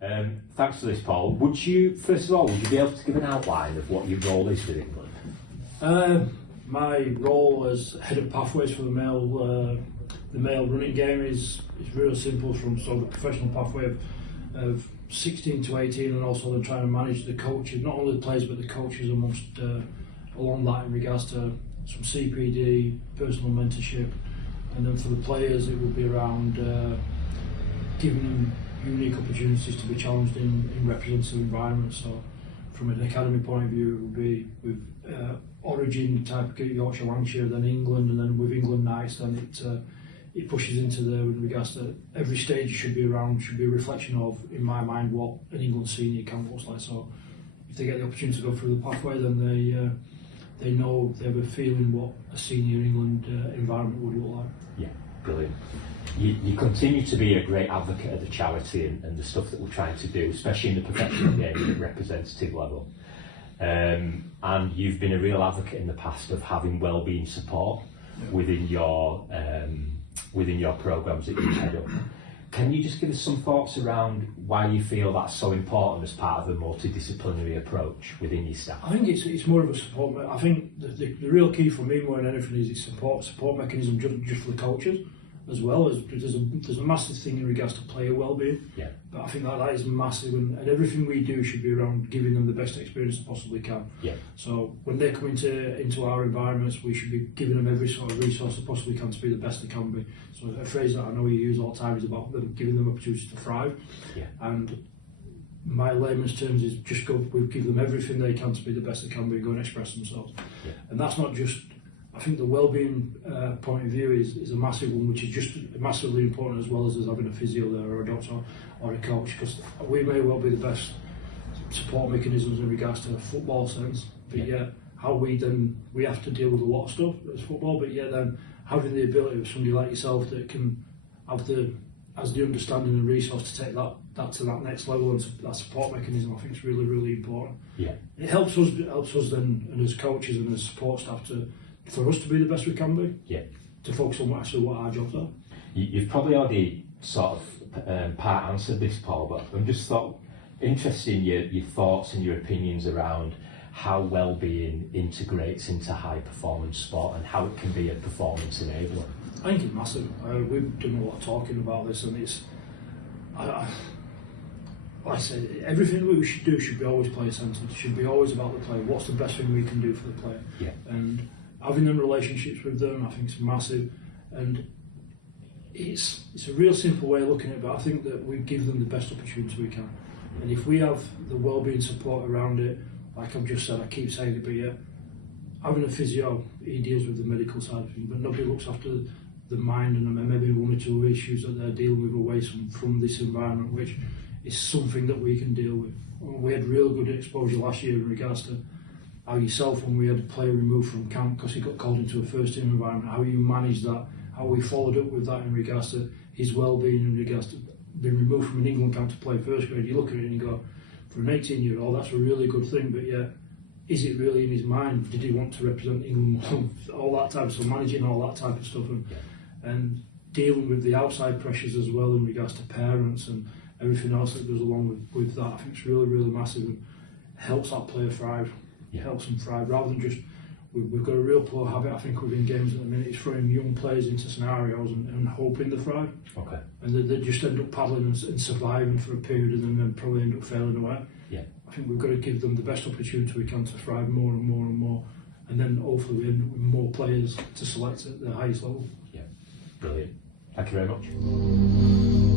Thanks for this, Paul. Would you be able to give an outline of what your role is with England? My role as head of pathways for the male running game is really simple, from sort of the professional pathway of 16 to 18, and also then trying to manage the coaches, not only the players but the coaches amongst along that in regards to some CPD, personal mentorship, and then for the players it will be around giving them unique opportunities to be challenged in representative environments. So from an academy point of view, it will be with Origin type Yorkshire, Lancashire, then England, and then with England Knights, then it pushes into there in regards to every stage should be a reflection of, in my mind, what an England senior camp looks like. So if they get the opportunity to go through the pathway, then they know, they have a feeling what a senior England environment would look like. Yeah, brilliant. You continue to be a great advocate of the charity and the stuff that we're trying to do, especially in the professional game at the representative level. And you've been a real advocate in the past of having wellbeing support within your programmes that you head up. Can you just give us some thoughts around why you feel that's so important as part of a multidisciplinary approach within your staff? I think it's more of a support. I think the real key for me more than anything is support mechanism just for the coaches, as well as there's a massive thing in regards to player well-being. Yeah. But I think that is massive, and everything we do should be around giving them the best experience they possibly can. Yeah. So when they come into our environments, we should be giving them every sort of resource they possibly can to be the best they can be. So a phrase that I know you use all the time is about them giving them opportunity to thrive. Yeah. And my layman's terms is just give them everything they can to be the best they can be, go and express themselves. Yeah. And that's not just, I think the well-being point of view is a massive one, which is just massively important, as well as having a physio there or a doctor or a coach, because we may well be the best support mechanisms in regards to a football sense, but yet how we have to deal with a lot of stuff as football, but yet then having the ability of somebody like yourself that can have has the understanding and resource to take that to that next level, and that support mechanism, I think is really, really important. Yeah. It helps us then, and as coaches and as support staff, for us to be the best we can be. Yeah. To focus on what our jobs are. You've probably already sort of part answered this, Paul, but I'm just interested in your thoughts and your opinions around how well-being integrates into high performance sport and how it can be a performance enabler. I think it's massive. We've done a lot of talking about this, and it's, like I said, everything that we should do should be always player centred. It should be always about the player. What's the best thing we can do for the player? Yeah. And having them relationships with them, I think it's massive. And it's a real simple way of looking at it, but I think that we give them the best opportunity we can. And if we have the wellbeing support around it, like I've just said, I keep saying it, but yeah, having a physio, he deals with the medical side of things, but nobody looks after the mind and maybe one or two issues that they're dealing with away from this environment, which is something that we can deal with. We had real good exposure last year in regards to how yourself, when we had a player removed from camp because he got called into a first team environment, how you managed that, how we followed up with that in regards to his well-being, in regards to being removed from an England camp to play first grade. You look at it and you go, for an 18-year-old, that's a really good thing, but yeah, is it really in his mind? Did he want to represent England? All that type of stuff, managing all that type of stuff, and dealing with the outside pressures as well in regards to parents and everything else that goes along with that. I think it's really, really massive and helps that player thrive. It helps them thrive, rather than just, we've got a real poor habit, I think, within games at the minute, is throwing young players into scenarios and hoping they thrive. Okay. And they just end up paddling and surviving for a period, and then probably end up failing away. Yeah. I think we've got to give them the best opportunity we can to thrive more and more and more, and then hopefully we end up with more players to select at the highest level. Yeah, brilliant. Thank you very much.